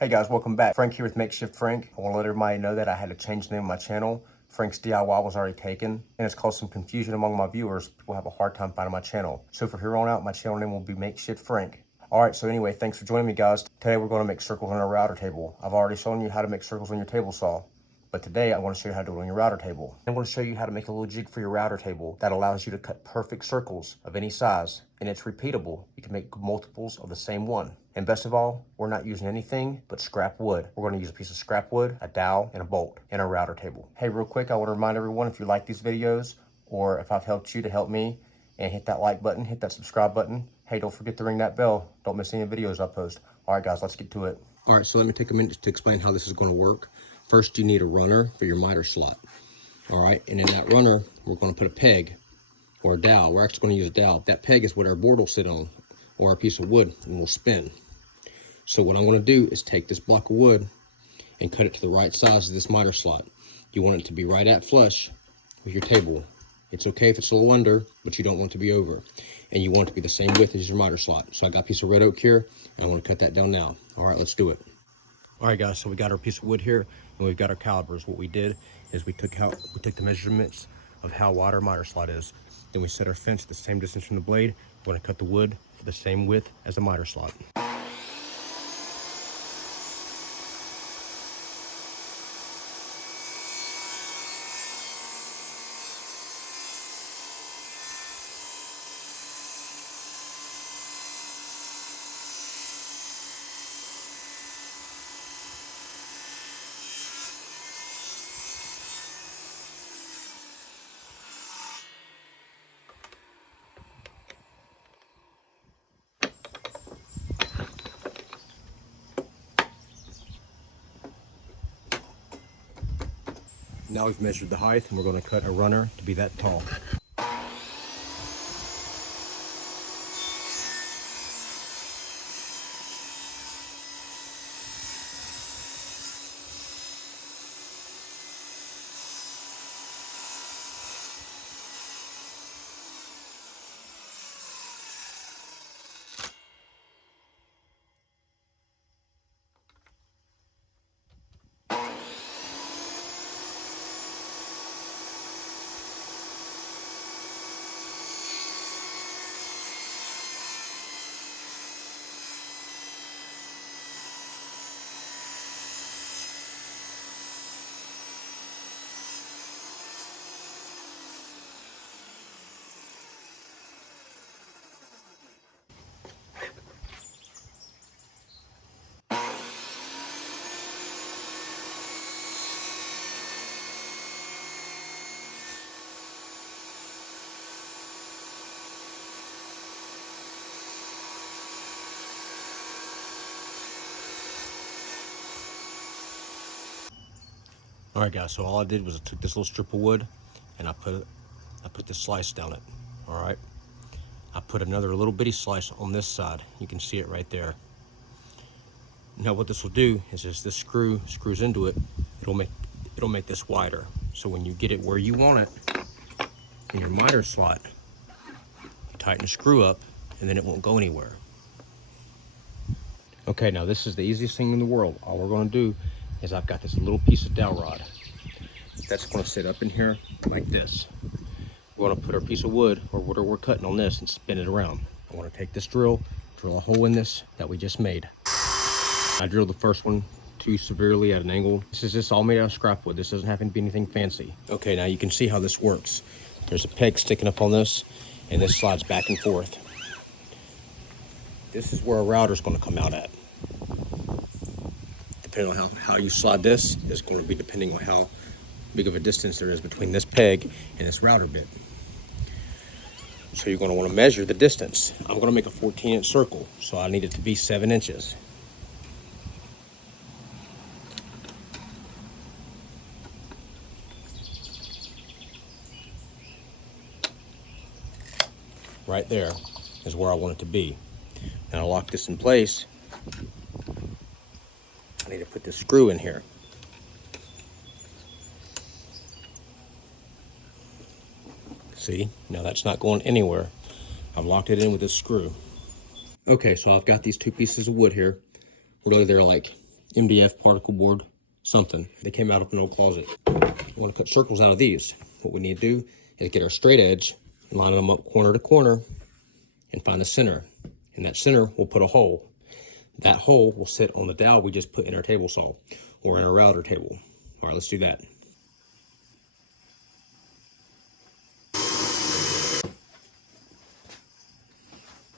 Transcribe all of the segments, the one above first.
Hey guys, welcome back. Frank here with Makeshift Frank. I want to let everybody know that I had to change the name of my channel. Frank's DIY was already taken, and it's caused some confusion among my viewers. People have a hard time finding my channel. So from here on out, my channel name will be Makeshift Frank. Alright, so anyway, thanks for joining me guys. Today we're going to make circles on our router table. I've already shown you how to make circles on your table saw. But today I want to show you how to do it on your router table. I'm going to show you how to make a little jig for your router table that allows you to cut perfect circles of any size. And it's repeatable. You can make multiples of the same one. And best of all, we're not using anything but scrap wood. We're going to use a piece of scrap wood, a dowel, and a bolt in our router table. Hey, real quick, I want to remind everyone, if you like these videos, or if I've helped you to help me, and hit that like button, hit that subscribe button. Hey, don't forget to ring that bell. Don't miss any videos I post. All right, guys, let's get to it. All right, so let me take a minute to explain how this is going to work. First, you need a runner for your miter slot. All right, and in that runner, we're going to put a peg or a dowel. We're actually going to use a dowel. That peg is what our board will sit on, or a piece of wood, and will spin. So what I'm going to do is take this block of wood and cut it to the right size of this miter slot. You want it to be right at flush with your table. It's okay if it's a little under, but you don't want it to be over. And you want it to be the same width as your miter slot. So I got a piece of red oak here, and I want to cut that down now. All right, let's do it. All right, guys, so we got our piece of wood here, and we've got our calipers. What we did is we took the measurements of how wide our miter slot is. Then we set our fence the same distance from the blade. We're going to cut the wood for the same width as the miter slot. Now we've measured the height, and we're going to cut a runner to be that tall. All right, guys, so all I did was I took this little strip of wood and I put this slice down it. All right, I put another little bitty slice on this side. You can see it right there. Now what this will do is as this screw screws into it, it'll make this wider. So when you get it where you want it in your miter slot, you tighten the screw up and then it won't go anywhere. Okay, now this is the easiest thing in the world. All we're going to do is I've got this little piece of dowel rod that's going to sit up in here like this. We're going to put our piece of wood or whatever we're cutting on this and spin it around. I want to take this drill a hole in this that we just made. I drilled the first one too severely at an angle. This is just all made out of scrap wood. This doesn't have to be anything fancy. Okay, now you can see how this works. There's a peg sticking up on this, and this slides back and forth. This is where a router is going to come out at. Depending on how you slide this is going to be depending on how big of a distance there is between this peg and this router bit. So you're going to want to measure the distance. I'm going to make a 14-inch circle, so I need it to be 7 inches. Right there is where I want it to be. Now to lock this in place, I need to put this screw in here. See, now that's not going anywhere. I've locked it in with this screw. Okay, so I've got these two pieces of wood here. Really, they're like MDF particle board, something. They came out of an old closet. We want to cut circles out of these. What we need to do is get our straight edge, line them up corner to corner, and find the center. In that center, we'll put a hole. That hole will sit on the dowel we just put in our table saw or in our router table. All right, let's do that.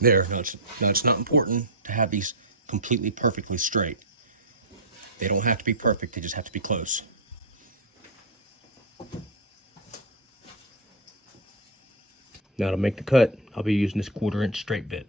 There, now it's not important to have these completely perfectly straight. They don't have to be perfect, they just have to be close. Now to make the cut, I'll be using this 1/4 inch straight bit.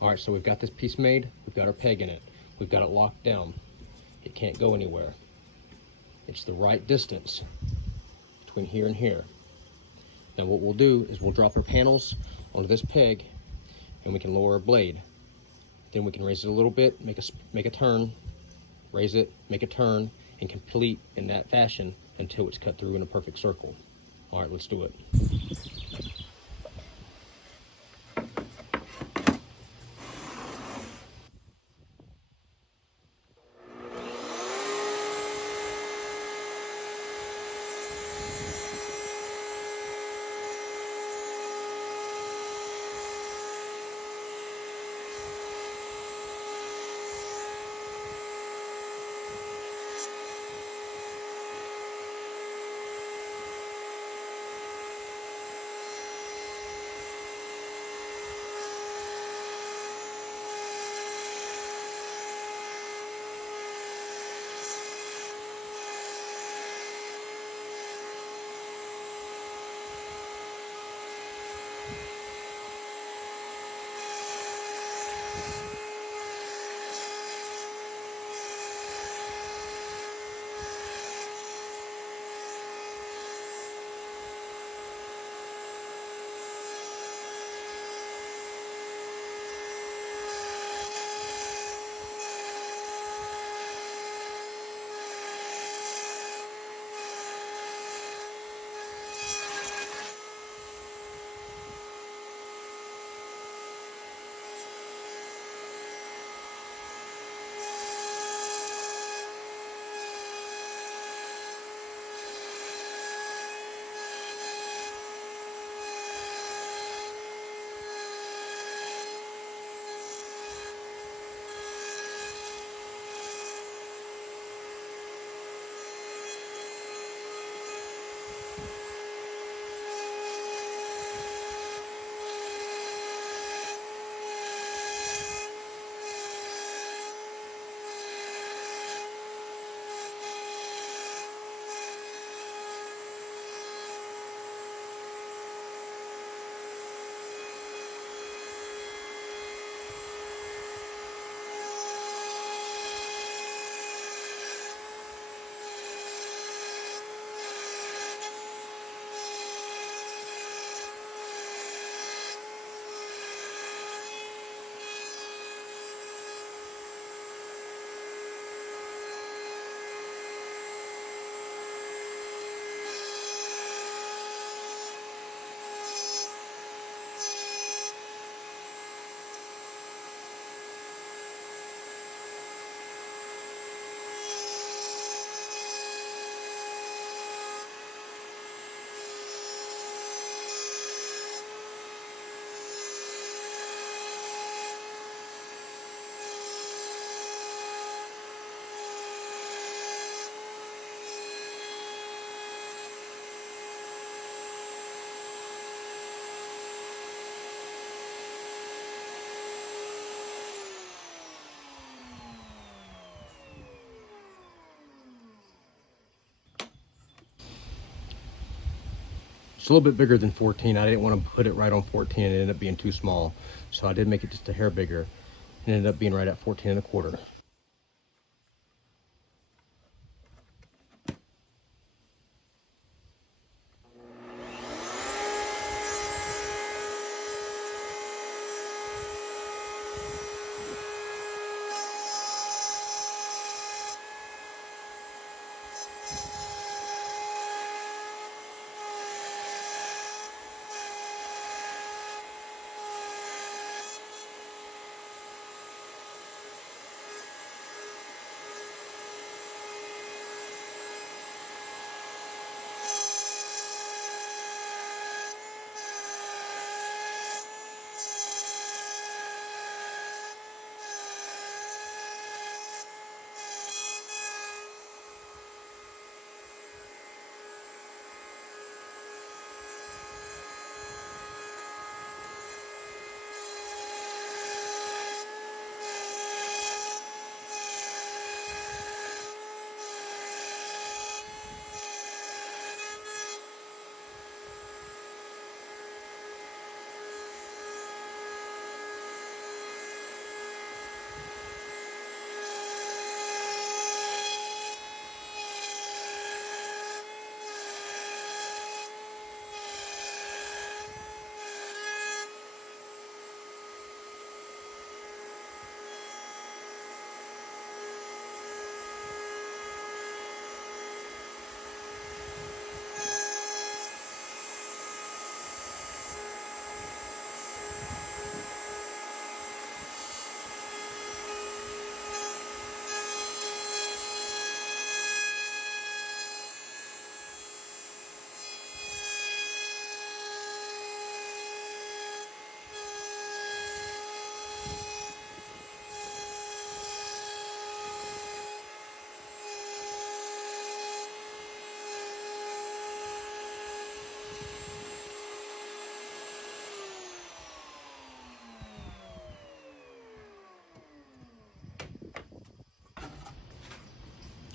All right, so we've got this piece made, we've got our peg in it, we've got it locked down. It can't go anywhere. It's the right distance between here and here. Now what we'll do is we'll drop our panels onto this peg and we can lower our blade. Then we can raise it a little bit, make a turn, raise it, make a turn, and complete in that fashion until it's cut through in a perfect circle. All right, let's do it. It's a little bit bigger than 14. I didn't want to put it right on 14 and it ended up being too small. So I did make it just a hair bigger. It ended up being right at 14 1/4.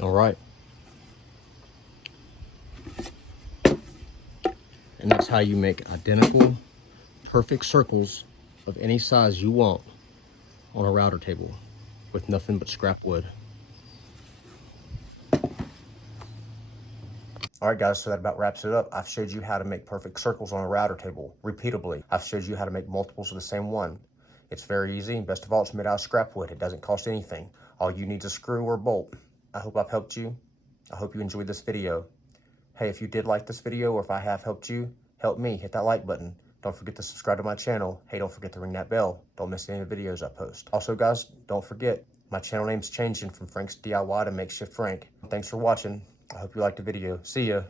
All right. And that's how you make identical, perfect circles of any size you want on a router table with nothing but scrap wood. All right, guys, so that about wraps it up. I've showed you how to make perfect circles on a router table repeatably. I've showed you how to make multiples of the same one. It's very easy, and best of all, it's made out of scrap wood. It doesn't cost anything. All you need is a screw or a bolt. I hope I've helped you. I hope you enjoyed this video. Hey, if you did like this video, or if I have helped you, help me. Hit that like button. Don't forget to subscribe to my channel. Hey, don't forget to ring that bell. Don't miss any of the videos I post. Also, guys, don't forget, my channel name's changing from Frank's DIY to Makeshift Frank. Thanks for watching. I hope you liked the video. See ya.